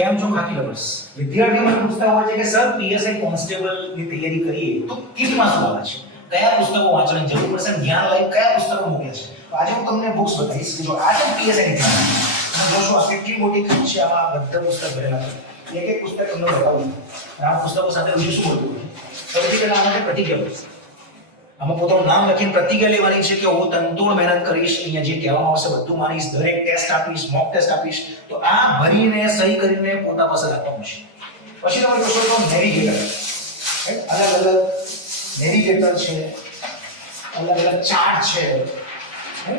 કેમ છો ખાકી લવર્સ? વિદ્યાર્થીઓ મને પૂછતા હોય છે કે સર પીએસઆઈ કોન્સ્ટેબલની તૈયારી કરીએ તો કીટમાં શું આવે છે, કયા પુસ્તકો વાંચવાની જરૂર પડશે, ધ્યાન લાયક કયા પુસ્તકો મૂકે છે. તો આજે હું તમને બુક્સ બતાવીશ કે જો આ છે પીએસઆઈ ની તમે જોશો આ કેટલી મોટી કીટ છે, આમાં બધા પુસ્તક ભરેલા છે. એક એક પુસ્તક તમને બતાવું આ પુસ્તકો સાથે બીજું શું મળતું હોય. સૌથી પહેલા આમાં પ્રતિક્રિયા છે. આમાં પોતાનું નામ લખીને પ્રતિક્રિયા લેવાની છે કે હું તનતોડ મહેનત કરીશ, અહીંયા જે કહેવામાં આવશે બધું માનીશ, દરેક ટેસ્ટ આપીશ, મોક ટેસ્ટ આપીશ. તો આ ભરીને સહી કરીને પોતા પાસે રાખવાનું છે. પછી તમે જોશો તો નેવિગેટર, અલગ અલગ નેવિગેટર છે, અલગ અલગ ચાર્ટ છે,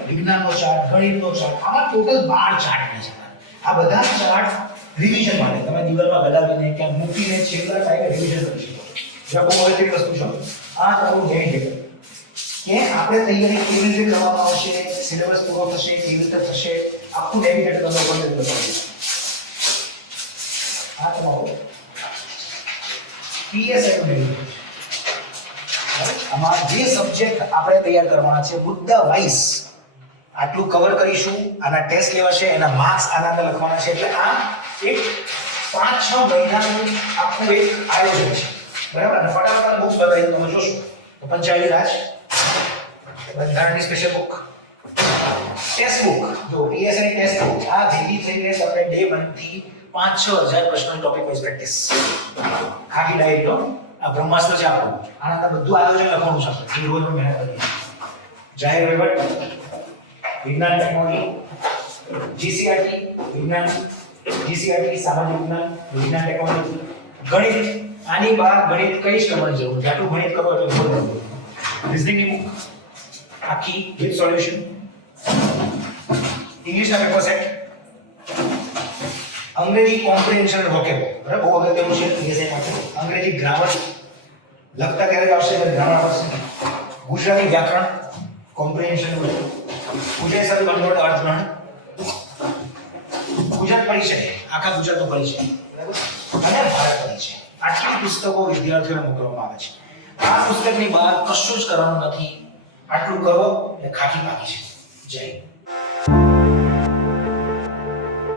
વિજ્ઞાનનો ચાર્ટ, ગણિતનો ચાર્ટ, આમાં ટોટલ 12 ચાર્ટ છે. આ બધા ચાર્ટ રિવિઝન માટે તમે દિવાલમાં લગાવીને ક્યાં મૂકીને છેલ્લા ટાઈમે રિવિઝન કરી શકો. જ્યાં બહુ અગત્યની વસ્તુ છે આ તમારું નેવિગેટર કે આપણે તૈયારી કેવી રીતે કરવામાં આવશે, સિલેબસ પૂરો થશે, કેવી રીતે થશે, આખું નેવિગેટર તમને ઉપર બતાવી. આ તમારું પીએસઆઈ નું નેવિગેટર. આમાં જે સબ્જેક્ટ આપણે તૈયાર કરવાના છે મુદ્દા વાઇઝ આટલું કવર કરીશું, આના ટેસ્ટ લેવાશે, એના માર્ક્સ આના અંદર લખવાના છે. એટલે આ એક 5-6 મહિનાનું આખું એક આયોજન છે, બરાબર. અને ફટાફટ બુક્સ બતાવી તમે જોશો તો પંચાયતી રાજ, બંધારણની સ્પેશિયલ બુક, ટેસ્ટ બુક, જો પીએસઆઈ ટેસ્ટ બુક, આ ભેગી થઈને તમને ડે 1 થી 5-6 હજાર પ્રશ્નોની ટોપિક વાઇઝ પ્રેક્ટિસ. ખાકી ડાયરીનો આ બ્રહ્માસ્ત્ર છે આપણું, આના અંદર બધું આયોજન લખવાનું છે. આપણે રોજ મહેનત કરીએ. જાહેર વહીવટ, વિજ્ઞાન ટેકનોલોજી, જીસીઆરટી વિજ્ઞાન, જીસીઆરટી સામાજિક વિજ્ઞાન, વિજ્ઞાન ટેકનોલોજી, ગણિત. આની બહાર ગણિત કઈ જ કરવાની જરૂર નથી, આટલું ગણિત કરો એટલે બરોબર. રીઝનિંગની બુક આખી વિથ સોલ્યુશન, ઇંગ્લિશના પેપર સેટ, અંગ્રેજી કોમ્પ્રિહેન્શન અને વોકેબુલરી, બરાબર, બહુ અગત્યનું છે પીએસઆઈ માટે. અંગ્રેજી ગ્રામર લખતા ત્યારે જ આવશે એટલે ગ્રામર આવશે. ગુજરાતી વ્યાકરણ કોમ્પ્રિહેન્શન, ગુજરાતી સાથે કન્વર્ટ અર્થગ્રહણ, ગુજરાત પરિચય આખા ગુજરાતનો પરિચય, બરાબર, અને ભારત પરિચય. આટલી પુસ્તકો વિદ્યાર્થીઓને મોકલવામાં આવે છે. આ પુસ્તકની બહાર કશું જ કરવાનું નથી. આટલું કરો એટલે ખાકી પાકી છે. જય